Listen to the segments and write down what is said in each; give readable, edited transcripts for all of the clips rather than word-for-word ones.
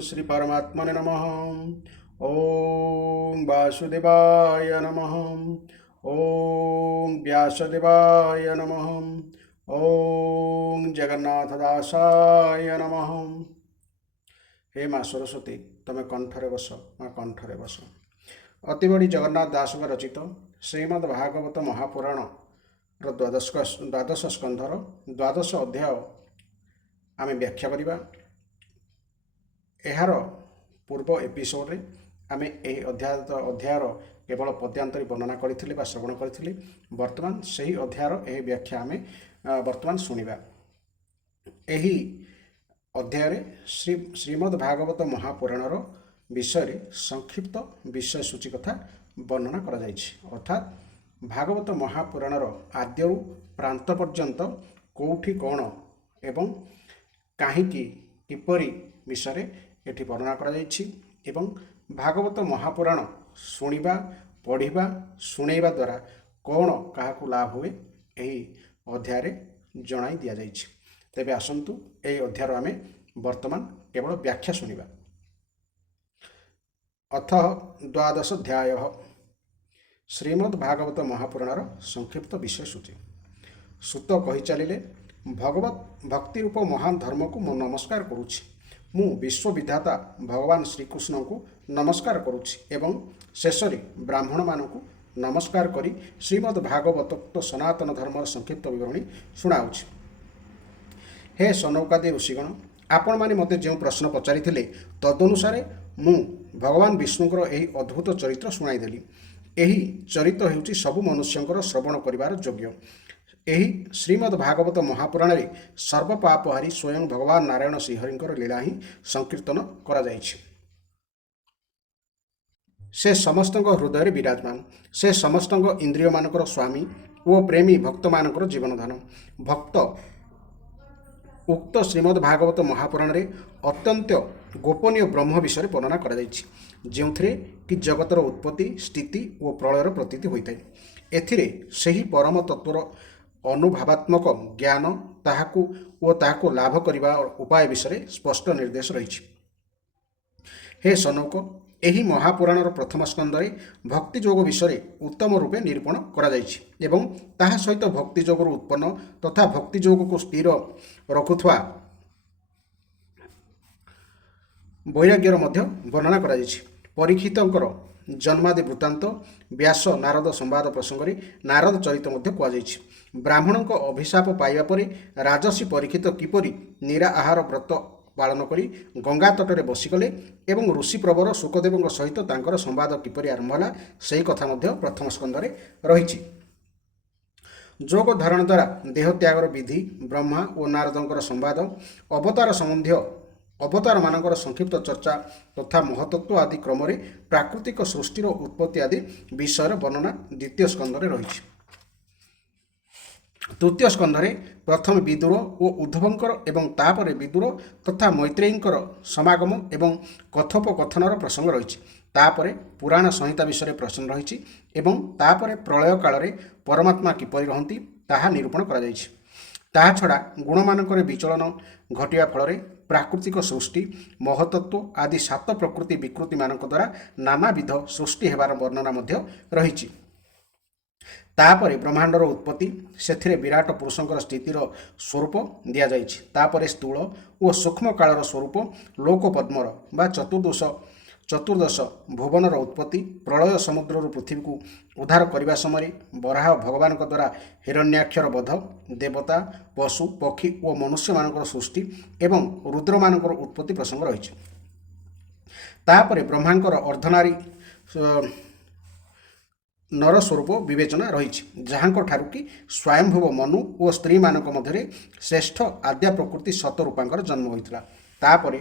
श्री परमात्मने नमः। ओम वासुदेवाय नमः। ओम व्यासदेवाय नमः। ओम जगन्नाथदासाय नमः। हे माँ सरस्वती तमें कंठरे बस, माँ कंठरे बस। अतिबड़ी जगन्नाथ दास रचित श्रीमद् भागवत महापुराण द्वादश स्कंधर द्वादश अध्याय आमे व्याख्या करिबा। एहार पूर्व एपिसोड रे आमे एही अध्यायर केवल पद्यांतरी वर्णना करथिले बा श्रवण करथिले। वर्तमान सही अध्यायर एही व्याख्या आमे वर्तमान सुनिबा। एही अध्याय श्रीमद् भागवत महापुराणर विषय संक्षिप्त विषय सूची कथा वर्णना करा जायछि। अर्थात भागवत महापुराणर आद्यरू प्रांत पर्यंत कोठी कौन एवं काहीकि किपरि विषय एठी वर्णना करा जायछि एवं भागवत महापुराण शुणिबा पढ़िबा शुणैबा द्वारा कौन काहाकु लाभ हुए एही अध्याय जणाई दिया जायछि। तेबे आसंतु एही अध्याय आमे वर्तमान केवल व्याख्या शुणिबा। अथ द्वादश अध्याय श्रीमद् भागवत महापुराणर संक्षिप्त विषय सूची। सुत कहि चलिले, भगवत भक्ति रूप महान धर्म को मु नमस्कार करुछि। मु विश्वविधाता भगवान श्रीकृष्ण को नमस्कार करुछि एवं शेषरे ब्राह्मण मानकु नमस्कार करी श्रीमद् भागवत सनातन धर्मर संक्षिप्त विवरणी शुणाउछि। हे सनौकादि ऋषिगण, आपण माने मते जो प्रश्न पचारि तदनुसारे मु भगवान विष्णुकर एही अद्भुत चरित्र शुणाइदेली। एही चरित्र हेउछि सबु मनुष्यंकर श्रवण करिवार योग्य। एही श्रीमद् भागवत महापुराण रे सर्वपापहारी स्वयं भगवान नारायण श्रीहरिंकर लीला ही संकीर्तन करा जायछि। से समस्तक हृदय विराजमान। से समस्तक इंद्रिय मानकर स्वामी ओ प्रेमी भक्त मानकर जीवनधान। भक्त उक्त श्रीमद् भागवत महापुराण रे अत्यंत गोपनीय ब्रह्म विषय वर्णना करा जायछि, जेउथिरे कि जगतर उत्पत्ति स्थिति और प्रलयर प्रतीति होइଥାଏ। एथिरे सही परम तत्वर अनुभवात्मक ज्ञान ताहाकु लाभ करिबा उपाय विषय स्पष्ट निर्देश रहिछि। हे सनौक, एही महापुराणर प्रथम स्कंदरे भक्ति योग विषय उत्तम रूपे निरूपण करा जायछि एवं ताहा सहित भक्ति योगर उत्पन्न तथा भक्ति योग को स्थिर रखुथवा वैराग्यर मध्य वर्णना करा जायछि। परीक्षितंकर जन्मादि वृत्तांत, व्यास नारद संवाद प्रसंग रे नारद चरित मध्य कहा जायछि। ब्राह्मणक अभिशाप पाइबा परे राजसी परीक्षित किपरि निरा आहार व्रत पालन करी गंगा तटरे बसिगले एवं ऋषि प्रवर सुखदेव सहित तांकर संवाद किपरि आरंभ होला सेही कथा मध्य प्रथम स्कंदरे रहिछि। जोग धारण द्वारा देह त्यागर विधि, ब्रह्मा और नारदंकर संवाद, अवतार संबंधी अवतार मानकर संक्षिप्त चर्चा तथा महतत्व आदि क्रम प्राकृतिक सृष्टिर उत्पत्ति आदि विषय वर्णना द्वितीय स्कंदरे रहिछि। तृतीय स्कंधरे प्रथम विदुर और उद्धवंकर एवं तापर विदुर तथा मैत्रेयींकर समागम एवं कथोपकथनर प्रसंग रहिछि। तापरे पुराण संहिता विषय प्रश्न रहिछि एवं तापरे प्रलय काल रे परमात्मा किपरि रहंती ताहा निरूपण करा जायछि। ताहा छड़ा गुणमानकर विचलन घटिया फल प्राकृतिक सृष्टि महतत्व आदि सात प्रकृति विकृति मानक द्वारा नानाविध सृष्टि हेबार वर्णना मध्य रहिछि। तापरे ब्रह्मांडर उत्पत्ति, सेथिरे विराट पुरुषंकर स्थितिर स्वरूप दिया जायछि। तापरे स्थूल और सूक्ष्म कालर स्वरूप लोकपद्मर बा चतुर्दश भुवनर उत्पत्ति, प्रलय समुद्र पृथ्वी को उद्धार करने समय बराह भगवान द्वारा हिरण्याक्षर वध, देवता पशु पक्षी और मनुष्य मानकर सृष्टि एवं रुद्र मानकर उत्पत्ति प्रसंग रही। तापरे ब्रह्मांकर अर्धनारी नर स्वरूप विवेचना रही, जहाँ ठारू कि स्वयंभुव मनु और स्त्री मानक मध्य श्रेष्ठ आद्या प्रकृति सतरूपांकर जन्म होता। तापरे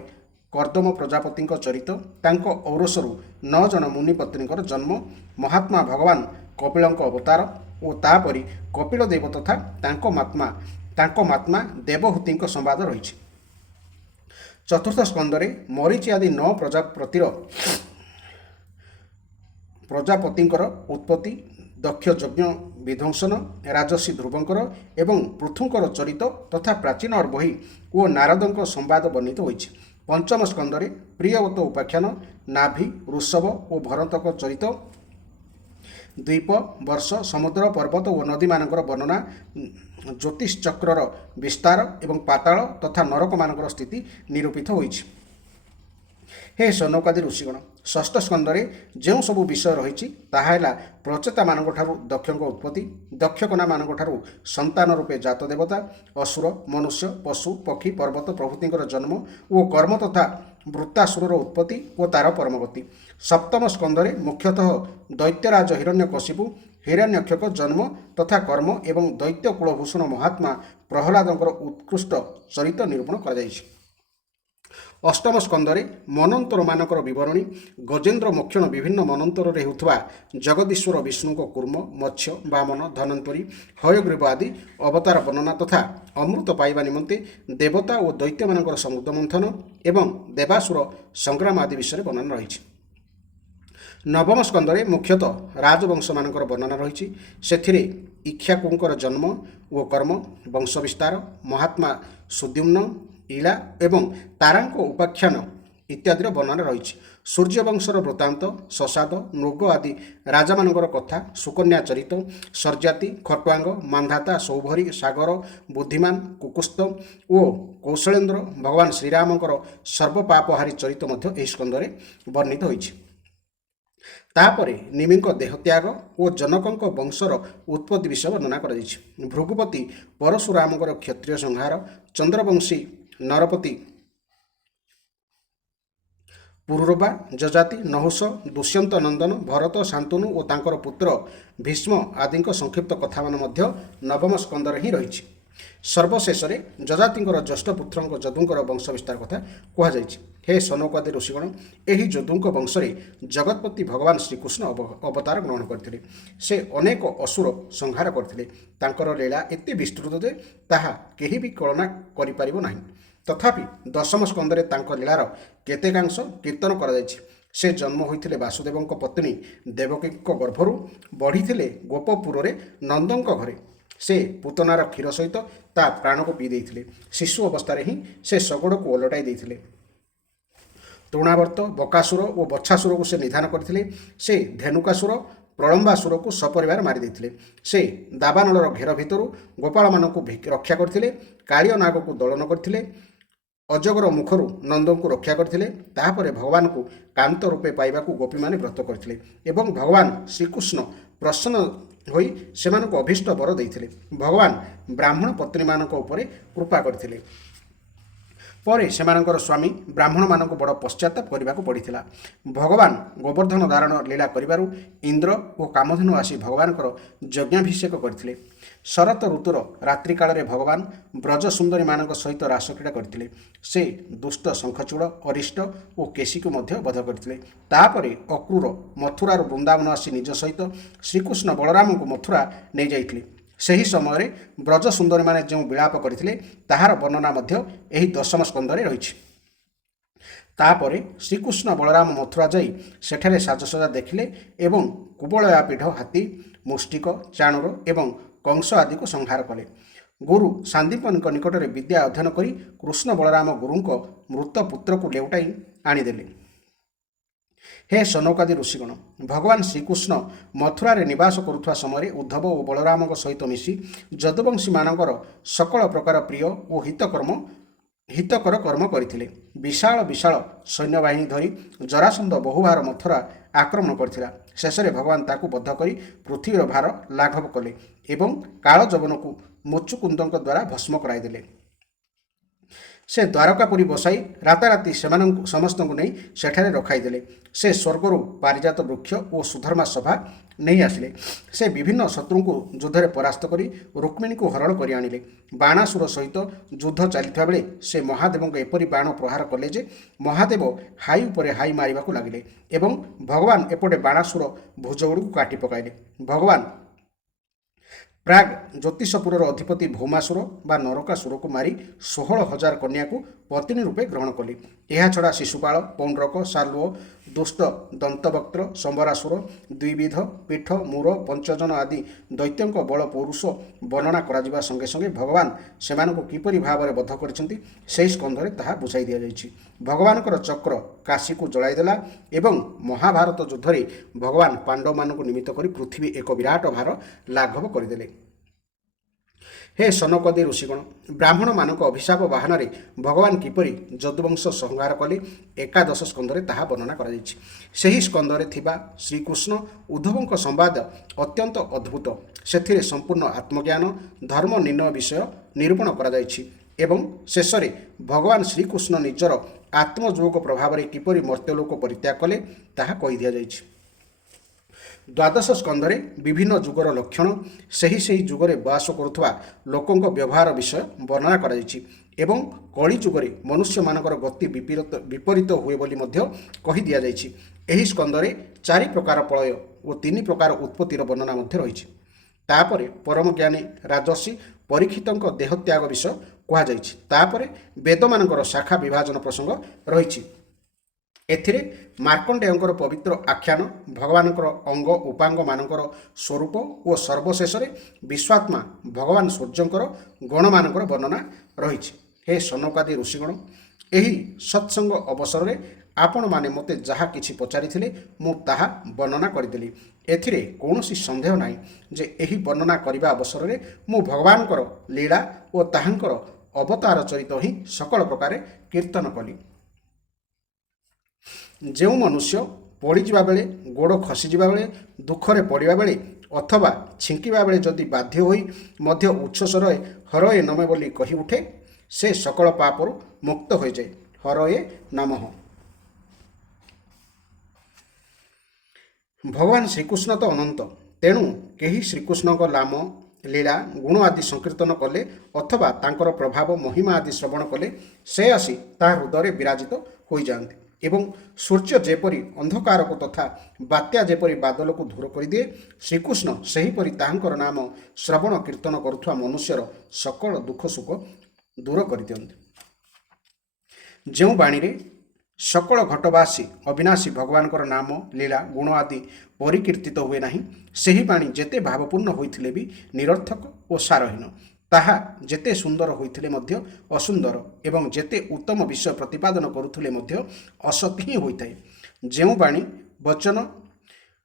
कर्दम प्रजापति चरित, तांको औरसरु 9 जन मुनिपत्नींकर जन्म, महात्मा भगवान कपिलंक अवतार और तापरी कपिल देव तथा तांको मात्मा देवहूतिंक संवाद रही। चतुर्थ स्कंदरे मरीचि आदि 9 प्रजापतिंकर उत्पत्ति, दक्ष यज्ञ विध्वंसन, राजसी ध्रुवंकर एवं पृथुंकर चरित तथा प्राचीन बही और नारदंक संवाद वर्णित होइछि। ପଞ୍ଚମ ସ୍କନ୍ଧରେ ପ୍ରିୟବତ ଉପାଖ୍ୟାନ, ନାଭି, ଋଷଭ ଓ ଭରତଙ୍କ ଚରିତ, ଦ୍ୱୀପ, ବର୍ଷ, ସମୁଦ୍ର, ପର୍ବତ ଓ ନଦୀମାନଙ୍କର ବର୍ଣ୍ଣନା, ଜ୍ୟୋତିଷ ଚକ୍ରର ବିସ୍ତାର ଏବଂ ପାତାଳ ତଥା ନରକମାନଙ୍କର ସ୍ଥିତି ନିରୂପିତ ହୋଇଛି। ହେ ସନକାଦି ଋଷିଗଣ, ଷଷ୍ଠ ସ୍କନ୍ଧରେ ଯେଉଁ ସବୁ ବିଷୟ ରହିଛି ତାହା ହେଲା ପ୍ରଚେତାମାନଙ୍କଠାରୁ ଦକ୍ଷଙ୍କ ଉତ୍ପତ୍ତି, ଦକ୍ଷକଣାମାନଙ୍କଠାରୁ ସନ୍ତାନ ରୂପେ ଜାତ ଦେବତା, ଅସୁର, ମନୁଷ୍ୟ, ପଶୁ, ପକ୍ଷୀ, ପର୍ବତ ପ୍ରଭୃତିଙ୍କର ଜନ୍ମ ଓ କର୍ମ ତଥା ବୃତ୍ତାସୁରର ଉତ୍ପତ୍ତି ଓ ତାର ପରମଗତି। ସପ୍ତମ ସ୍କନ୍ଧରେ ମୁଖ୍ୟତଃ ଦୈତ୍ୟରାଜ ହିରଣ୍ୟକଶିପୁ, ହିରଣ୍ୟକ୍ଷକ ଜନ୍ମ ତଥା କର୍ମ ଏବଂ ଦୈତ୍ୟ କୁଳଭୂଷଣ ମହାତ୍ମା ପ୍ରହ୍ଲାଦଙ୍କର ଉତ୍କୃଷ୍ଟ ଚରିତ ନିରୂପଣ କରାଯାଇଛି। ଅଷ୍ଟମ ସ୍କନ୍ଧରେ ମନନ୍ତରମାନଙ୍କର ବିବରଣୀ, ଗଜେନ୍ଦ୍ର ମୋକ୍ଷଣ ବିଭିନ୍ନ ମନନ୍ତରରେ ହେଉଥିବା ଜଗଦୀଶ୍ୱର ବିଷ୍ଣୁଙ୍କ କୁର୍ମ, ମତ୍ସ୍ୟ, ବାମନ, ଧନନ୍ତରୀ, ହୟଗ୍ରୀବ ଆଦି ଅବତାର ବର୍ଣ୍ଣନା ତଥା ଅମୃତ ପାଇବା ନିମନ୍ତେ ଦେବତା ଓ ଦୈତ୍ୟମାନଙ୍କର ସମୁଦ୍ର ମନ୍ଥନ ଏବଂ ଦେବାସୁର ସଂଗ୍ରାମ ଆଦି ବିଷୟରେ ବର୍ଣ୍ଣନା ରହିଛି। ନବମ ସ୍କନ୍ଧରେ ମୁଖ୍ୟତଃ ରାଜବଂଶମାନଙ୍କର ବର୍ଣ୍ଣନା ରହିଛି। ସେଥିରେ ଇକ୍ଷ୍ୱାକୁଙ୍କର ଜନ୍ମ ଓ କର୍ମ, ବଂଶ ବିସ୍ତାର, ମହାତ୍ମା ସୁଦ୍ୟୁମ୍ନ, ଇଳା ଏବଂ ତାରାଙ୍କ ଉପାଖ୍ୟାନ ଇତ୍ୟାଦିର ବର୍ଣ୍ଣନା ରହିଛି। ସୂର୍ଯ୍ୟବଂଶର ବୃତ୍ତାନ୍ତ, ଶଶାଦ, ନୃଗ ଆଦି ରାଜାମାନଙ୍କର କଥା, ସୁକନ୍ୟା ଚରିତ, ସର୍ଜାତି, ଖଟ୍ୱାଙ୍ଗ, ମାନ୍ଧାତା, ସୌଭରୀ, ସାଗର, ବୁଦ୍ଧିମାନ, କୁକୁସ୍ଥ ଓ କୌଶଳେନ୍ଦ୍ର, ଭଗବାନ ଶ୍ରୀରାମଙ୍କର ସର୍ବପାପହାରୀ ଚରିତ ମଧ୍ୟ ଏହି ସ୍କନ୍ଧରେ ବର୍ଣ୍ଣିତ ହୋଇଛି। ତାପରେ ନିମିଙ୍କ ଦେହତ୍ୟାଗ ଓ ଜନକଙ୍କ ବଂଶର ଉତ୍ପତ୍ତି ବିଷୟ ବର୍ଣ୍ଣନା କରାଯାଇଛି। ଭୃଗୁପତି ପରଶୁରାମଙ୍କର କ୍ଷତ୍ରିୟ ସଂହାର, ଚନ୍ଦ୍ରବଂଶୀ ନରପତି ପୁରୁରବା, ଯଜାତି, ନହୁଷ, ଦୁଷ୍ୟନ୍ତ ନନ୍ଦନ, ଭରତ, ଶାନ୍ତନୁ ଓ ତାଙ୍କର ପୁତ୍ର ଭୀଷ୍ମ ଆଦିଙ୍କ ସଂକ୍ଷିପ୍ତ କଥାମାନ ମଧ୍ୟ ନବମ ସ୍କନ୍ଧରେ ହିଁ ରହିଛି। ସର୍ବଶେଷରେ ଯଜାତିଙ୍କର ଜ୍ୟେଷ୍ଠ ପୁତ୍ରଙ୍କ ଯଦୁଙ୍କର ବଂଶ ବିସ୍ତାର କଥା କୁହାଯାଇଛି। ହେ ସନକାଦି ଋଷିଗଣ, ଏହି ଯଦୁଙ୍କ ବଂଶରେ ଜଗତପତି ଭଗବାନ ଶ୍ରୀକୃଷ୍ଣ ଅବତାର ଗ୍ରହଣ କରିଥିଲେ। ସେ ଅନେକ ଅସୁର ସଂହାର କରିଥିଲେ। ତାଙ୍କର ଲୀଳା ଏତେ ବିସ୍ତୃତ ଯେ ତାହା କେହି ବି କଳନା କରିପାରିବ ନାହିଁ। ତଥାପି ଦଶମ ସ୍କନ୍ଧରେ ତାଙ୍କ ଲୀଳାର କେତେକାଂଶ କୀର୍ତ୍ତନ କରାଯାଇଛି। ସେ ଜନ୍ମ ହୋଇଥିଲେ ବାସୁଦେବଙ୍କ ପତ୍ନୀ ଦେବକୀଙ୍କ ଗର୍ଭରୁ, ବଢ଼ିଥିଲେ ଗୋପପୁରରେ ନନ୍ଦଙ୍କ ଘରେ। ସେ ପୁତନାର କ୍ଷୀର ସହିତ ତା ପ୍ରାଣକୁ ପିଇ ଦେଇଥିଲେ। ଶିଶୁ ଅବସ୍ଥାରେ ହିଁ ସେ ଶଗଡ଼କୁ ଓଲଟାଇ ଦେଇଥିଲେ। ତୃଣାବର୍ତ୍ତ, ବକାସୁର ଓ ବଛାସୁରକୁ ସେ ନିଧାନ କରିଥିଲେ। ସେ ଧେନୁକାସୁର, ପ୍ରଳମ୍ବାସୁରକୁ ସପରିବାର ମାରି ଦେଇଥିଲେ। ସେ ଦାବାନଳର ଘେର ଭିତରୁ ଗୋପାଳମାନଙ୍କୁ ରକ୍ଷା କରିଥିଲେ। କାଳିଅ ନାଗକୁ ଦଳନ କରିଥିଲେ। ଅଜଗର ମୁଖରୁ ନନ୍ଦଙ୍କୁ ରକ୍ଷା କରିଥିଲେ। ତାହାପରେ ଭଗବାନଙ୍କୁ କାନ୍ତ ରୂପେ ପାଇବାକୁ ଗୋପୀମାନେ ବ୍ରତ କରିଥିଲେ ଏବଂ ଭଗବାନ ଶ୍ରୀକୃଷ୍ଣ ପ୍ରସନ୍ନ ହୋଇ ସେମାନଙ୍କୁ ଅଭୀଷ୍ଟ ବର ଦେଇଥିଲେ। ଭଗବାନ ବ୍ରାହ୍ମଣ ପତ୍ନୀମାନଙ୍କ ଉପରେ କୃପା କରିଥିଲେ। ପରେ ସେମାନଙ୍କର ସ୍ୱାମୀ ବ୍ରାହ୍ମଣମାନଙ୍କୁ ବଡ଼ ପଶ୍ଚାତାପ କରିବାକୁ ପଡ଼ିଥିଲା। ଭଗବାନ ଗୋବର୍ଦ୍ଧନ ଧାରଣ ଲୀଳା କରିବାରୁ ଇନ୍ଦ୍ର ଓ କାମଧେନୁ ଆସି ଭଗବାନଙ୍କର ଯଜ୍ଞାଭିଷେକ କରିଥିଲେ। ଶରତ ଋତୁର ରାତ୍ରିକାଳରେ ଭଗବାନ ବ୍ରଜ ସୁନ୍ଦରୀମାନଙ୍କ ସହିତ ରାସକ୍ରୀଡ଼ା କରିଥିଲେ। ସେ ଦୁଷ୍ଟ ଶଙ୍ଖଚୂଡ଼, ଅରିଷ୍ଟ ଓ କେଶୀକୁ ମଧ୍ୟ ବଧ କରିଥିଲେ। ତାପରେ ଅକ୍ରୂର ମଥୁରାରୁ ବୃନ୍ଦାବନ ଆସି ନିଜ ସହିତ ଶ୍ରୀକୃଷ୍ଣ ବଳରାମଙ୍କୁ ମଥୁରା ନେଇଯାଇଥିଲେ। ସେହି ସମୟରେ ବ୍ରଜ ସୁନ୍ଦରୀମାନେ ଯେଉଁ ବିଳାପ କରିଥିଲେ ତାହାର ବର୍ଣ୍ଣନା ମଧ୍ୟ ଏହି ଦଶମ ସ୍କନ୍ଧରେ ରହିଛି। ତାପରେ ଶ୍ରୀକୃଷ୍ଣ ବଳରାମ ମଥୁରା ଯାଇ ସେଠାରେ ସାଜସଜା ଦେଖିଲେ ଏବଂ କୁବଳୟାପିଢ଼ ହାତୀ, ମୁଷ୍ଟିକ, ଚାଣୁର ଏବଂ କଂସ ଆଦିକୁ ସଂହାର କଲେ। ଗୁରୁ ସାନ୍ଦୀପନଙ୍କ ନିକଟରେ ବିଦ୍ୟା ଅଧ୍ୟୟନ କରି କୃଷ୍ଣ ବଳରାମ ଗୁରୁଙ୍କ ମୃତ ପୁତ୍ରକୁ ଲେଉଟାଇ ଆଣିଦେଲେ। ହେ ସନକାଦି ଋଷିଗଣ, ଭଗବାନ ଶ୍ରୀକୃଷ୍ଣ ମଥୁରାରେ ନିବାସ କରୁଥିବା ସମୟରେ ଉଦ୍ଧବ ଓ ବଳରାମଙ୍କ ସହିତ ମିଶି ଯଦୁବଂଶୀମାନଙ୍କର ସକଳ ପ୍ରକାର ପ୍ରିୟ ଓ ହିତକର କର୍ମ କରିଥିଲେ। ବିଶାଳ ବିଶାଳ ସୈନ୍ୟବାହିନୀ ଧରି ଜରାସନ୍ଧ ବହୁବାର ମଥୁରା ଆକ୍ରମଣ କରିଥିଲା। ଶେଷରେ ଭଗବାନ ତାକୁ ବଦ୍ଧ କରି ପୃଥିବୀର ଭାର ଲାଘବ କଲେ ଏବଂ କାଳଯବନକୁ ମୁଚୁକୁନ୍ଦଙ୍କ ଦ୍ୱାରା ଭସ୍ମ କରାଇଦେଲେ। ସେ ଦ୍ୱାରକାପୁରୀ ବସାଇ ରାତାରାତି ସେମାନଙ୍କୁ ସମସ୍ତଙ୍କୁ ନେଇ ସେଠାରେ ରଖାଇଦେଲେ। ସେ ସ୍ୱର୍ଗରୁ ପାରିଜାତ ବୃକ୍ଷ ଓ ସୁଧର୍ମା ସଭା ନେଇ ଆସିଲେ। ସେ ବିଭିନ୍ନ ଶତ୍ରୁଙ୍କୁ ଯୁଦ୍ଧରେ ପରାସ୍ତ କରି ରୁକ୍ମିଣୀକୁ ହରଣ କରି ଆଣିଲେ। ବାଣାସୁର ସହିତ ଯୁଦ୍ଧ ଚାଲିଥିବା ବେଳେ ସେ ମହାଦେବଙ୍କୁ ଏପରି ବାଣ ପ୍ରହାର କଲେ ଯେ ମହାଦେବ ହାଇ ଉପରେ ହାଇ ମାରିବାକୁ ଲାଗିଲେ ଏବଂ ଭଗବାନ ଏପଟେ ବାଣାସୁର ଭୁଜଗୁଡ଼ିକୁ କାଟି ପକାଇଲେ। ଭଗବାନ ପ୍ରାଗ ଜ୍ୟୋତିଷପୁରର ଅଧିପତି ଭୌମାସୁର ବା ନରକାସୁରକୁ ମାରି 16,000 କନ୍ୟାକୁ ପତ୍ନୀ ରୂପେ ଗ୍ରହଣ କଲେ। ଏହାଛଡ଼ା ଶିଶୁପାଳ, ପୌଣ୍ଡ୍ରକ, ଶାର୍ଲୁଅ, ଦୁଷ୍ଟ, ଦନ୍ତବକ୍ତ୍ର, ସମ୍ବରାସୁର, ଦ୍ୱିବିଧ, ପୀଠ, ମୂର, ପଞ୍ଚଜନ ଆଦି ଦୈତ୍ୟଙ୍କ ବଳ ପୌରୁଷ ବର୍ଣ୍ଣନା କରାଯିବା ସଙ୍ଗେ ସଙ୍ଗେ ଭଗବାନ ସେମାନଙ୍କୁ କିପରି ଭାବରେ ବଧ କରିଛନ୍ତି ସେହି ସ୍କନ୍ଧରେ ତାହା ବୁଝାଇ ଦିଆଯାଇଛି। ଭଗବାନଙ୍କର ଚକ୍ର କାଶୀକୁ ଜଳାଇଦେଲା ଏବଂ ମହାଭାରତ ଯୁଦ୍ଧରେ ଭଗବାନ ପାଣ୍ଡବମାନଙ୍କୁ ନିମିତ୍ତ କରି ପୃଥିବୀ ଏକ ବିରାଟ ଭାର ଲାଘବ କରିଦେଲେ। ହେ ସନକଦି ଋଷିଗଣ, ବ୍ରାହ୍ମଣମାନଙ୍କ ଅଭିଶାପ ବାହାନରେ ଭଗବାନ କିପରି ଯଦୁବଂଶ ସଂହାର କଲେ ଏକାଦଶ ସ୍କନ୍ଧରେ ତାହା ବର୍ଣ୍ଣନା କରାଯାଇଛି। ସେହି ସ୍କନ୍ଧରେ ଥିବା ଶ୍ରୀକୃଷ୍ଣ ଉଦ୍ଧବଙ୍କ ସମ୍ବାଦ ଅତ୍ୟନ୍ତ ଅଦ୍ଭୁତ। ସେଥିରେ ସମ୍ପୂର୍ଣ୍ଣ ଆତ୍ମଜ୍ଞାନ, ଧର୍ମ ନିର୍ଣ୍ଣୟ ବିଷୟ ନିରୂପଣ କରାଯାଇଛି ଏବଂ ଶେଷରେ ଭଗବାନ ଶ୍ରୀକୃଷ୍ଣ ନିଜର ଆତ୍ମଯୋଗ ପ୍ରଭାବରେ କିପରି ମର୍ତ୍ତ୍ୟଲୋକ ପରିତ୍ୟାଗ କଲେ ତାହା କହିଦିଆଯାଇଛି। ଦ୍ୱାଦଶ ସ୍କନ୍ଧରେ ବିଭିନ୍ନ ଯୁଗର ଲକ୍ଷଣ, ସେହି ଯୁଗରେ ବାସ କରୁଥିବା ଲୋକଙ୍କ ବ୍ୟବହାର ବିଷୟ ବର୍ଣ୍ଣନା କରାଯାଇଛି ଏବଂ କଳି ଯୁଗରେ ମନୁଷ୍ୟମାନଙ୍କର ଗତି ବିପରୀତ ହୁଏ ବୋଲି ମଧ୍ୟ କହିଦିଆଯାଇଛି। ଏହି ସ୍କନ୍ଧରେ 4 ପ୍ରକାର ପ୍ରଳୟ ଓ 3 ପ୍ରକାର ଉତ୍ପତ୍ତିର ବର୍ଣ୍ଣନା ମଧ୍ୟ ରହିଛି। ତାପରେ ପରମଜ୍ଞାନୀ ରାଜର୍ଷି ପରୀକ୍ଷିତଙ୍କ ଦେହତ୍ୟାଗ ବିଷୟ କୁହାଯାଇଛି। ତାପରେ ବେଦମାନଙ୍କର ଶାଖା ବିଭାଜନ ପ୍ରସଙ୍ଗ ରହିଛି। ଏଥିରେ ମାର୍କଣ୍ଡେୟଙ୍କର ପବିତ୍ର ଆଖ୍ୟାନ, ଭଗବାନଙ୍କର ଅଙ୍ଗ ଉପାଙ୍ଗମାନଙ୍କର ସ୍ୱରୂପ ଓ ସର୍ବଶେଷରେ ବିଶ୍ୱାତ୍ମା ଭଗବାନ ସୂର୍ଯ୍ୟଙ୍କର ଗଣମାନଙ୍କର ବର୍ଣ୍ଣନା ରହିଛି। ହେ ସନକାଦି ଋଷିଗଣ, ଏହି ସତ୍ସଙ୍ଗ ଅବସରରେ ଆପଣମାନେ ମୋତେ ଯାହା କିଛି ପଚାରିଥିଲେ ମୁଁ ତାହା ବର୍ଣ୍ଣନା କରିଦେଲି। ଏଥିରେ କୌଣସି ସନ୍ଦେହ ନାହିଁ ଯେ ଏହି ବର୍ଣ୍ଣନା କରିବା ଅବସରରେ ମୁଁ ଭଗବାନଙ୍କର ଲୀଳା ଓ ତାହାଙ୍କର ଅବତାର ଚରିତ ହିଁ ସକଳ ପ୍ରକାରେ କୀର୍ତ୍ତନ କଲି। ଯେଉଁ ମନୁଷ୍ୟ ପଡ଼ିଯିବା ବେଳେ, ଗୋଡ଼ ଖସିଯିବା ବେଳେ, ଦୁଃଖରେ ପଡ଼ିବା ବେଳେ ଅଥବା ଛିଙ୍କିବା ବେଳେ ଯଦି ବାଧ୍ୟ ହୋଇ ମଧ୍ୟ ଉଚ୍ଚସ୍ୱରରେ ହରଏ ନମେ ବୋଲି କହି ଉଠେ, ସେ ସକଳ ପାପରୁ ମୁକ୍ତ ହୋଇଯାଏ। ହରଏ ନମଃ। ଭଗବାନ ଶ୍ରୀକୃଷ୍ଣ ତ ଅନନ୍ତ, ତେଣୁ କେହି ଶ୍ରୀକୃଷ୍ଣଙ୍କ ନାମ, ଲୀଳା, ଗୁଣ ଆଦି ସଂକୀର୍ତ୍ତନ କଲେ ଅଥବା ତାଙ୍କର ପ୍ରଭାବ ମହିମା ଆଦି ଶ୍ରବଣ କଲେ ସେ ଆସି ତାହା ହୃଦୟରେ ବିରାଜିତ ହୋଇଯାଆନ୍ତି ଏବଂ ସୂର୍ଯ୍ୟ ଯେପରି ଅନ୍ଧକାରକୁ ତଥା ବାତ୍ୟା ଯେପରି ବାଦଲକୁ ଦୂର କରିଦିଏ, ଶ୍ରୀକୃଷ୍ଣ ସେହିପରି ତାହାଙ୍କର ନାମ ଶ୍ରବଣ କୀର୍ତ୍ତନ କରୁଥିବା ମନୁଷ୍ୟର ସକଳ ଦୁଃଖ ସୁଖ ଦୂର କରିଦିଅନ୍ତି। ଯେଉଁ ବାଣୀରେ ସକଳ ଘଟବାସୀ ଅବିନାଶୀ ଭଗବାନଙ୍କର ନାମ, ଲୀଳା, ଗୁଣ ଆଦି ପରିକୀର୍ତ୍ତିତ ହୁଏ ନାହିଁ, ସେହି ବାଣୀ ଯେତେ ଭାବପୂର୍ଣ୍ଣ ହୋଇଥିଲେ ବି ନିରର୍ଥକ ଓ ସାରହୀନ। ତାହା ଯେତେ ସୁନ୍ଦର ହୋଇଥିଲେ ମଧ୍ୟ ଅସୁନ୍ଦର ଏବଂ ଯେତେ ଉତ୍ତମ ବିଷୟ ପ୍ରତିପାଦନ କରୁଥିଲେ ମଧ୍ୟ ଅସତ୍ ହିଁ ହୋଇଥାଏ। ଯେଉଁ ବାଣୀ ବଚନ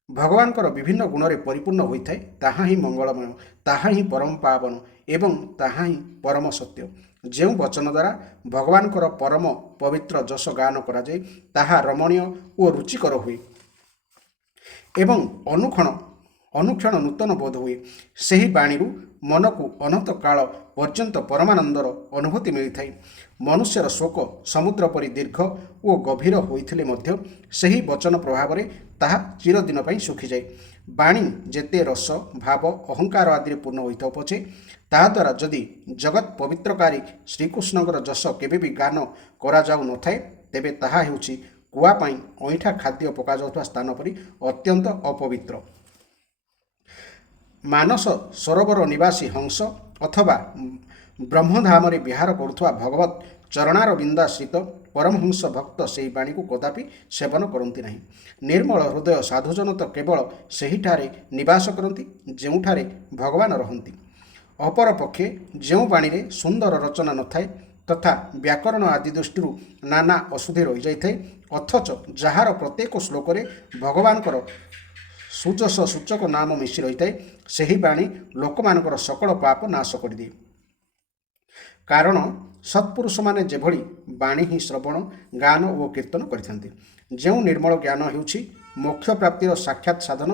ଭଗବାନଙ୍କର ବିଭିନ୍ନ ଗୁଣରେ ପରିପୂର୍ଣ୍ଣ ହୋଇଥାଏ, ତାହା ହିଁ ମଙ୍ଗଳମୟ, ତାହା ହିଁ ପରମ ପାବନ ଏବଂ ତାହା ହିଁ ପରମ ସତ୍ୟ। ଯେଉଁ ବଚନ ଦ୍ୱାରା ଭଗବାନଙ୍କର ପରମ ପବିତ୍ର ଯଶ ଗାନ କରାଯାଏ, ତାହା ରମଣୀୟ ଓ ରୁଚିକର ହୁଏ ଏବଂ ଅନୁକ୍ଷଣ ନୂତନ ବୋଧ ହୁଏ। ସେହି ବାଣୀରୁ ମନକୁ ଅନନ୍ତ କାଳ ପର୍ଯ୍ୟନ୍ତ ପରମାନନ୍ଦର ଅନୁଭୂତି ମିଳିଥାଏ। ମନୁଷ୍ୟର ଶୋକ ସମୁଦ୍ର ପରି ଦୀର୍ଘ ଓ ଗଭୀର ହୋଇଥିଲେ ମଧ୍ୟ ସେହି ବଚନ ପ୍ରଭାବରେ ତାହା ଚିରଦିନ ପାଇଁ ଶୁଖିଯାଏ। ବାଣୀ ଯେତେ ରସ, ଭାବ, ଅହଙ୍କାର ଆଦିରେ ପୂର୍ଣ୍ଣ ହୋଇଥାଉ ପଛେ, ତାହାଦ୍ୱାରା ଯଦି ଜଗତ୍ ପବିତ୍ରକାରୀ ଶ୍ରୀକୃଷ୍ଣଙ୍କର ଯଶ କେବେ ବି ଗାନ କରାଯାଉ ନଥାଏ, ତେବେ ତାହା ହେଉଛି କୁଆ ପାଇଁ ଅଇଁଠା ଖାଦ୍ୟ ପକାଯାଉଥିବା ସ୍ଥାନ ପରି ଅତ୍ୟନ୍ତ ଅପବିତ୍ର। ମାନସ ସରୋବର ନିବାସୀ ହଂସ ଅଥବା ବ୍ରହ୍ମଧାମରେ ବିହାର କରୁଥିବା ଭଗବତ ଚରଣାରବିନ୍ଦାଶ୍ରିତ ପରମହଂସ ଭକ୍ତ ସେହି ବାଣୀକୁ କଦାପି ସେବନ କରନ୍ତି ନାହିଁ। ନିର୍ମଳ ହୃଦୟ ସାଧୁଜନ ତ କେବଳ ସେହିଠାରେ ନିବାସ କରନ୍ତି ଯେଉଁଠାରେ ଭଗବାନ ରହନ୍ତି। ଅପରପକ୍ଷେ ଯେଉଁ ବାଣୀରେ ସୁନ୍ଦର ରଚନା ନଥାଏ ତଥା ବ୍ୟାକରଣ ଆଦି ଦୃଷ୍ଟିରୁ ନାନା ଅଶୁଦ୍ଧି ରହିଯାଇଥାଏ, ଅଥଚ ଯାହାର ପ୍ରତ୍ୟେକ ଶ୍ଲୋକରେ ଭଗବାନଙ୍କର ସୁଯଶ ସୂଚକ ନାମ ମିଶି ରହିଥାଏ, ସେହି ବାଣୀ ଲୋକମାନଙ୍କର ସକଳ ପାପ ନାଶ କରିଦିଏ। କାରଣ ସତ୍ପୁରୁଷମାନେ ଯେଭଳି ବାଣୀ ହିଁ ଶ୍ରବଣ, ଗାନ ଓ କୀର୍ତ୍ତନ କରିଥାନ୍ତି। ଯେଉଁ ନିର୍ମଳ ଜ୍ଞାନ ହେଉଛି ମୋକ୍ଷ ପ୍ରାପ୍ତିର ସାକ୍ଷାତ ସାଧନ,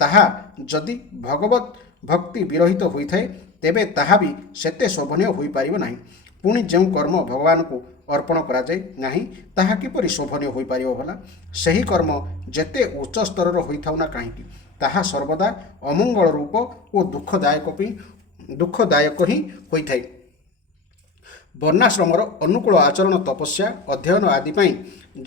ତାହା ଯଦି ଭଗବତ ଭକ୍ତି ବିରହିତ ହୋଇଥାଏ, ତେବେ ତାହା ବି ସେତେ ଶୋଭନୀୟ ହୋଇପାରିବ ନାହିଁ। ପୁଣି ଯେଉଁ କର୍ମ ଭଗବାନଙ୍କୁ ଅର୍ପଣ କରାଯାଏ ନାହିଁ, ତାହା କିପରି ଶୋଭନୀୟ ହୋଇପାରିବ ଭଲା? ସେହି କର୍ମ ଯେତେ ଉଚ୍ଚ ସ୍ତରର ହୋଇଥାଉ ନା କାହିଁକି, ତାହା ସର୍ବଦା ଅମଙ୍ଗଳ ରୂପ ଓ ଦୁଃଖଦାୟକ ହିଁ ହୋଇଥାଏ। ବର୍ଣ୍ଣାଶ୍ରମର ଅନୁକୂଳ ଆଚରଣ, ତପସ୍ୟା, ଅଧ୍ୟୟନ ଆଦି ପାଇଁ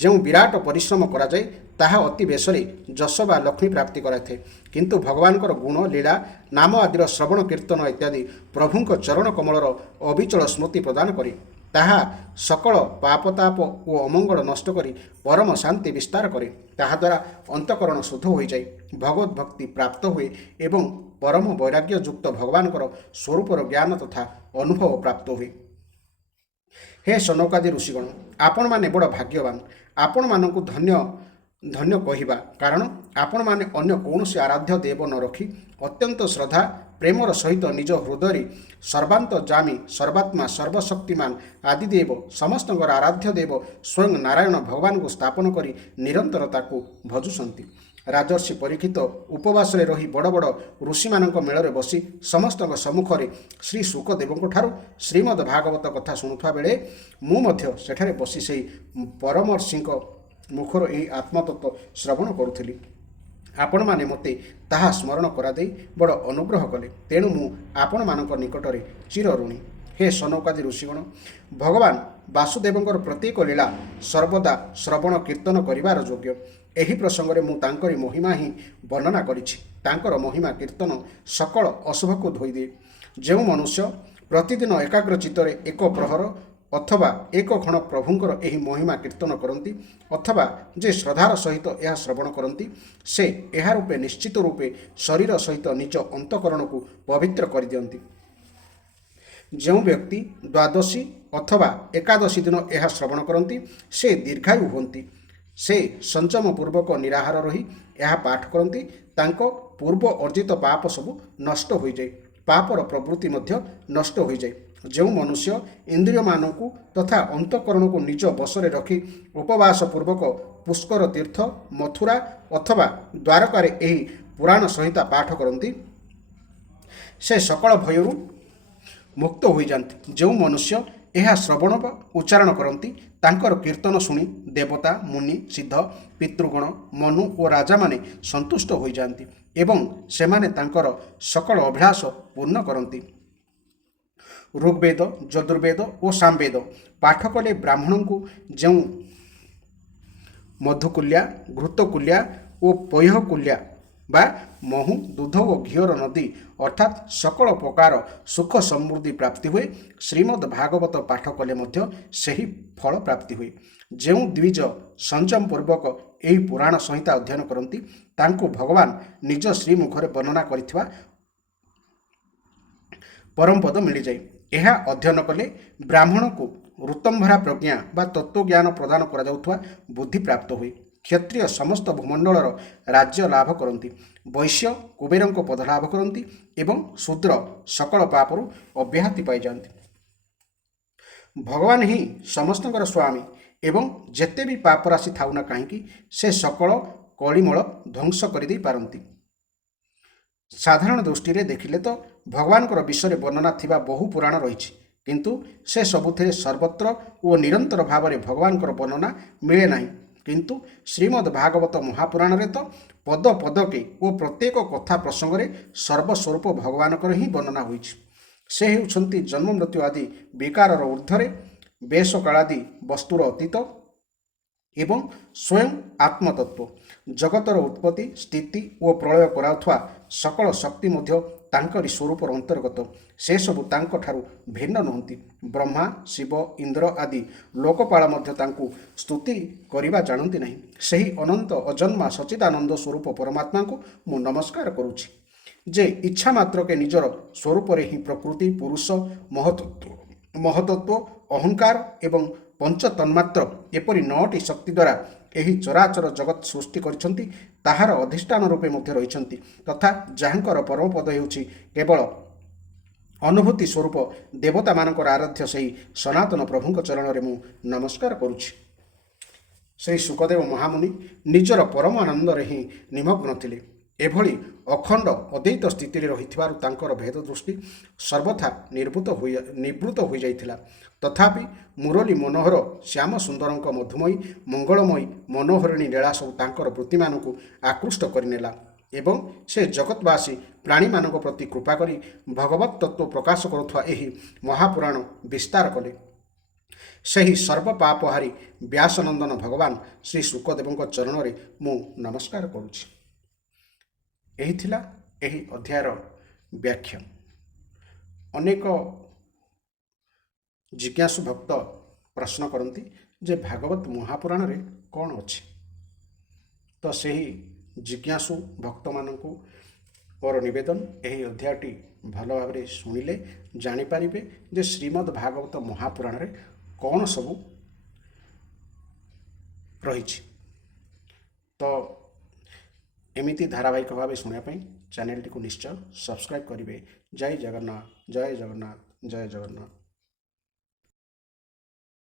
ଯେଉଁ ବିରାଟ ପରିଶ୍ରମ କରାଯାଏ, ତାହା ଅତି ବେଶରେ ଯଶ ବା ଲକ୍ଷ୍ମୀ ପ୍ରାପ୍ତି କରାଇଥାଏ। କିନ୍ତୁ ଭଗବାନଙ୍କର ଗୁଣ, ଲୀଳା, ନାମ ଆଦିର ଶ୍ରବଣ କୀର୍ତ୍ତନ ଇତ୍ୟାଦି ପ୍ରଭୁଙ୍କ ଚରଣ କମଳର ଅବିଚଳ ସ୍ମୃତି ପ୍ରଦାନ କରେ। ତାହା ସକଳ ପାପତାପ ଓ ଅମଙ୍ଗଳ ନଷ୍ଟ କରି ପରମ ଶାନ୍ତି ବିସ୍ତାର କରେ। ତାହାଦ୍ୱାରା ଅନ୍ତଃକରଣ ଶୁଦ୍ଧ ହୋଇଯାଏ, ଭଗବତ ଭକ୍ତି ପ୍ରାପ୍ତ ହୁଏ ଏବଂ ପରମ ବୈରାଗ୍ୟ ଯୁକ୍ତ ଭଗବାନଙ୍କର ସ୍ୱରୂପର ଜ୍ଞାନ ତଥା ଅନୁଭବ ପ୍ରାପ୍ତ ହୁଏ। ହେ ସନକାଦି ଋଷିଗଣ, ଆପଣମାନେ ବଡ଼ ଭାଗ୍ୟବାନ। ଆପଣମାନଙ୍କୁ ଧନ୍ୟ ଧନ୍ୟ କହିବା, କାରଣ ଆପଣମାନେ ଅନ୍ୟ କୌଣସି ଆରାଧ୍ୟ ଦେବ ନ ରଖି ଅତ୍ୟନ୍ତ ଶ୍ରଦ୍ଧା ପ୍ରେମର ସହିତ ନିଜ ହୃଦୟରେ ସର୍ବାନ୍ତର୍ଯାମୀ ସର୍ବାତ୍ମା ସର୍ବଶକ୍ତିମାନ ଆଦିଦେବ ସମସ୍ତଙ୍କର ଆରାଧ୍ୟ ଦେବ ସ୍ୱୟଂ ନାରାୟଣ ଭଗବାନଙ୍କୁ ସ୍ଥାପନ କରି ନିରନ୍ତର ତାକୁ ଭଜୁଛନ୍ତି। ରାଜର୍ଷି ପରୀକ୍ଷିତ ଉପବାସରେ ରହି ବଡ଼ ବଡ଼ ଋଷିମାନଙ୍କ ମେଳରେ ବସି ସମସ୍ତଙ୍କ ସମ୍ମୁଖରେ ଶ୍ରୀ ଶୁକଦେବଙ୍କଠାରୁ ଶ୍ରୀମଦ୍ ଭାଗବତ କଥା ଶୁଣୁଥିବା ବେଳେ ମୁଁ ମଧ୍ୟ ସେଠାରେ ବସି ସେହି ପରମର୍ଷିଙ୍କ ମୁଖର ଏହି ଆତ୍ମତତ୍ତ୍ୱ ଶ୍ରବଣ କରୁଥିଲି। ଆପଣମାନେ ମୋତେ ତାହା ସ୍ମରଣ କରାଦେଇ ବଡ଼ ଅନୁଗ୍ରହ କଲେ, ତେଣୁ ମୁଁ ଆପଣମାନଙ୍କ ନିକଟରେ ଚିରଋଣୀ। ହେ ସନକାଦି ଋଷିଗଣ, ଭଗବାନ ବାସୁଦେବଙ୍କର ପ୍ରତ୍ୟେକ ଲୀଳା ସର୍ବଦା ଶ୍ରବଣ କୀର୍ତ୍ତନ କରିବାର ଯୋଗ୍ୟ। ଏହି ପ୍ରସଙ୍ଗରେ ମୁଁ ତାଙ୍କରି ମହିମା ହିଁ ବର୍ଣ୍ଣନା କରିଛି। ତାଙ୍କର ମହିମା କୀର୍ତ୍ତନ ସକଳ ଅଶୁଭକୁ ଧୋଇଦିଏ। ଯେଉଁ ମନୁଷ୍ୟ ପ୍ରତିଦିନ ଏକାଗ୍ର ଚିତ୍ତରେ ଏକ ପ୍ରହର ଅଥବା ଏକ କ୍ଷଣ ପ୍ରଭୁଙ୍କର ଏହି ମହିମା କୀର୍ତ୍ତନ କରନ୍ତି ଅଥବା ଯେ ଶ୍ରଦ୍ଧାର ସହିତ ଏହା ଶ୍ରବଣ କରନ୍ତି, ସେ ଏହା ରୂପେ ନିଶ୍ଚିତ ରୂପେ ଶରୀର ସହିତ ନିଜ ଅନ୍ତଃକରଣକୁ ପବିତ୍ର କରିଦିଅନ୍ତି। ଯେଉଁ ବ୍ୟକ୍ତି ଦ୍ୱାଦଶୀ ଅଥବା ଏକାଦଶୀ ଦିନ ଏହା ଶ୍ରବଣ କରନ୍ତି, ସେ ଦୀର୍ଘାୟୁ ହୁଅନ୍ତି। ସେ ସଂଯମପୂର୍ବକ ନିରାହାର ରହି ଏହା ପାଠ କରନ୍ତି, ତାଙ୍କ ପୂର୍ବ ଅର୍ଜିତ ପାପ ସବୁ ନଷ୍ଟ ହୋଇଯାଏ, ପାପର ପ୍ରବୃତ୍ତି ମଧ୍ୟ ନଷ୍ଟ ହୋଇଯାଏ। ଯେଉଁ ମନୁଷ୍ୟ ଇନ୍ଦ୍ରିୟମାନଙ୍କୁ ତଥା ଅନ୍ତଃକରଣକୁ ନିଜ ବଶରେ ରଖି ଉପବାସ ପୂର୍ବକ ପୁଷ୍କର ତୀର୍ଥ, ମଥୁରା ଅଥବା ଦ୍ୱାରକାରେ ଏହି ପୁରାଣ ସଂହିତା ପାଠ କରନ୍ତି, ସେ ସକଳ ଭୟରୁ ମୁକ୍ତ ହୋଇଯାନ୍ତି। ଯେଉଁ ମନୁଷ୍ୟ ଏହା ଶ୍ରବଣ ବା ଉଚ୍ଚାରଣ କରନ୍ତି, ତାଙ୍କର କୀର୍ତ୍ତନ ଶୁଣି ଦେବତା, ମୁନି, ସିଦ୍ଧ, ପିତୃଗଣ, ମନୁ ଓ ରାଜାମାନେ ସନ୍ତୁଷ୍ଟ ହୋଇଯାଆନ୍ତି ଏବଂ ସେମାନେ ତାଙ୍କର ସକଳ ଅଭିଳାଷ ପୂର୍ଣ୍ଣ କରନ୍ତି। ଋଗ୍ବେଦ, ଯଜୁର୍ବେଦ ଓ ସାମବେଦ ପାଠ କଲେ ବ୍ରାହ୍ମଣଙ୍କୁ ଯେଉଁ ମଧୁକୁଲ୍ୟା, ଘୃତକୁଲ୍ୟା ଓ ପୟଃକୁଲ୍ୟା ବା ମହୁ, ଦୁଧ ଓ ଘିଅର ନଦୀ ଅର୍ଥାତ୍ ସକଳ ପ୍ରକାର ସୁଖ ସମୃଦ୍ଧି ପ୍ରାପ୍ତି ହୁଏ, ଶ୍ରୀମଦ୍ ଭାଗବତ ପାଠ କଲେ ମଧ୍ୟ ସେହି ଫଳ ପ୍ରାପ୍ତି ହୁଏ। ଯେଉଁ ଦ୍ୱିଜ ସଂଯମ ପୂର୍ବକ ଏହି ପୁରାଣ ସଂହିତା ଅଧ୍ୟୟନ କରନ୍ତି, ତାଙ୍କୁ ଭଗବାନ ନିଜ ଶ୍ରୀମୁଖରେ ବର୍ଣ୍ଣନା କରିଥିବା ପରମପଦ ମିଳିଯାଏ। ଏହା ଅଧ୍ୟୟନ କଲେ ବ୍ରାହ୍ମଣକୁ ଋତମ୍ଭରା ପ୍ରଜ୍ଞା ବା ତତ୍ତ୍ୱଜ୍ଞାନ ପ୍ରଦାନ କରାଯାଉଥିବା ବୁଦ୍ଧି ପ୍ରାପ୍ତ ହୁଏ। କ୍ଷତ୍ରିୟ ସମସ୍ତ ଭୂମଣ୍ଡଳର ରାଜ୍ୟ ଲାଭ କରନ୍ତି, ବୈଶ୍ୟ କୁବେରଙ୍କ ପଦ ଲାଭ କରନ୍ତି ଏବଂ ଶୂଦ୍ର ସକଳ ପାପରୁ ଅବ୍ୟାହତି ପାଇଯାଆନ୍ତି। ଭଗବାନ ହିଁ ସମସ୍ତଙ୍କର ସ୍ୱାମୀ ଏବଂ ଯେତେ ବି ପାପ ରାଶି ଥାଉ ନା କାହିଁକି, ସେ ସକଳ କଳିମଳ ଧ୍ୱଂସ କରିଦେଇ ପାରନ୍ତି। ସାଧାରଣ ଦୃଷ୍ଟିରେ ଦେଖିଲେ ତ ଭଗବାନଙ୍କର ବିଷୟରେ ବର୍ଣ୍ଣନା ଥିବା ବହୁ ପୁରାଣ ରହିଛି, କିନ୍ତୁ ସେ ସବୁଥିରେ ସର୍ବତ୍ର ଓ ନିରନ୍ତର ଭାବରେ ଭଗବାନଙ୍କର ବର୍ଣ୍ଣନା ମିଳେ ନାହିଁ। କିନ୍ତୁ ଶ୍ରୀମଦ୍ ଭାଗବତ ମହାପୁରାଣରେ ତ ପଦ ପଦକେ ଓ ପ୍ରତ୍ୟେକ କଥା ପ୍ରସଙ୍ଗରେ ସର୍ବସ୍ୱରୂପ ଭଗବାନଙ୍କର ହିଁ ବର୍ଣ୍ଣନା ହୋଇଛି। ସେ ହେଉଛନ୍ତି ଜନ୍ମ ମୃତ୍ୟୁ ଆଦି ବିକାରର ଊର୍ଦ୍ଧ୍ୱରେ, ବେଶକାଳାଦି ବସ୍ତୁର ଅତୀତ ଏବଂ ସ୍ୱୟଂ ଆତ୍ମତତ୍ତ୍ୱ। ଜଗତର ଉତ୍ପତ୍ତି, ସ୍ଥିତି ଓ ପ୍ରଳୟ କରାଉଥିବା ସକଳ ଶକ୍ତି ମଧ୍ୟ ତାଙ୍କରି ସ୍ୱରୂପର ଅନ୍ତର୍ଗତ। ସେସବୁ ତାଙ୍କଠାରୁ ଭିନ୍ନ ନୁହନ୍ତି। ବ୍ରହ୍ମା, ଶିବ, ଇନ୍ଦ୍ର ଆଦି ଲୋକପାଳ ମଧ୍ୟ ତାଙ୍କୁ ସ୍ତୁତି କରିବା ଜାଣନ୍ତି ନାହିଁ। ସେହି ଅନନ୍ତ ଅଜନ୍ମା ସଚ୍ଚିଦାନନ୍ଦ ସ୍ୱରୂପ ପରମାତ୍ମାଙ୍କୁ ମୁଁ ନମସ୍କାର କରୁଛି, ଯେ ଇଚ୍ଛା ମାତ୍ରକେ ନିଜର ସ୍ୱରୂପରେ ହିଁ ପ୍ରକୃତି, ପୁରୁଷ, ମହତତ୍ତ୍ୱ, ଅହଙ୍କାର ଏବଂ ପଞ୍ଚତନ୍ମାତ୍ର ଏପରି 9ଟି ଶକ୍ତି ଦ୍ୱାରା ଏହି ଚରାଚର ଜଗତ ସୃଷ୍ଟି କରିଛନ୍ତି, ତାହାର ଅଧିଷ୍ଠାନ ରୂପେ ମଧ୍ୟ ରହିଛନ୍ତି ତଥା ଯାହାଙ୍କର ପରମପଦ ହେଉଛି କେବଳ ଅନୁଭୂତି ସ୍ୱରୂପ ଦେବତାମାନଙ୍କର ଆରାଧ୍ୟ ସେହି ସନାତନ ପ୍ରଭୁଙ୍କ ଚରଣରେ ମୁଁ ନମସ୍କାର କରୁଛି। ଶ୍ରୀ ଶୁକଦେବ ମହାମୁନି ନିଜର ପରମ ଆନନ୍ଦରେ ହିଁ ନିମଗ୍ନ ଥିଲେ। ଏଭଳି ଅଦ୍ୱୈତ ସ୍ଥିତିରେ ରହିଥିବାରୁ ତାଙ୍କର ଭେଦ ଦୃଷ୍ଟି ସର୍ବଥା ନିବୃତ ହୋଇଯାଇଥିଲା। ତଥାପି ମୁରଲୀ ମନୋହର ଶ୍ୟାମ ସୁନ୍ଦରଙ୍କ ମଧୁମୟୀ ମଙ୍ଗଳମୟୀ ମନୋହରିଣୀ ଲୀଳା ସବୁ ତାଙ୍କର ବୃତ୍ତିମାନଙ୍କୁ ଆକୃଷ୍ଟ କରିନେଲା ଏବଂ ସେ ଜଗତବାସୀ ପ୍ରାଣୀମାନଙ୍କ ପ୍ରତି କୃପା କରି ଭଗବତ ତତ୍ତ୍ୱ ପ୍ରକାଶ କରୁଥିବା ଏହି ମହାପୁରାଣ ବିସ୍ତାର କଲେ। ସେହି ସର୍ବପାପହାରୀ ବ୍ୟାସନନ୍ଦନ ଭଗବାନ ଶ୍ରୀ ଶୁକଦେବଙ୍କ ଚରଣରେ ମୁଁ ନମସ୍କାର କରୁଛି। ଏହି ଥିଲା ଏହି ଅଧ୍ୟାୟର ବ୍ୟାଖ୍ୟା। ଅନେକ ଜିଜ୍ଞାସୁ ଭକ୍ତ ପ୍ରଶ୍ନ କରନ୍ତି ଯେ ଭାଗବତ ମହାପୁରାଣରେ କ'ଣ ଅଛି। ତ ସେହି ଜିଜ୍ଞାସୁ ଭକ୍ତମାନଙ୍କୁ ମୋର ନିବେଦନ, ଏହି ଅଧ୍ୟାୟଟି ଭଲ ଭାବରେ ଶୁଣିଲେ ଜାଣିପାରିବେ ଯେ ଶ୍ରୀମଦ୍ ଭାଗବତ ମହାପୁରାଣରେ କ'ଣ ସବୁ ରହିଛି। ତ ଏମିତି ଧାରାବାହିକ ଭାବେ ଶୁଣିବା ପାଇଁ ଚ୍ୟାନେଲଟିକୁ ନିଶ୍ଚୟ ସବସ୍କ୍ରାଇବ୍ କରିବେ। ଜୟ ଜଗନ୍ନାଥ, ଜୟ ଜଗନ୍ନାଥ, ଜୟ ଜଗନ୍ନାଥ।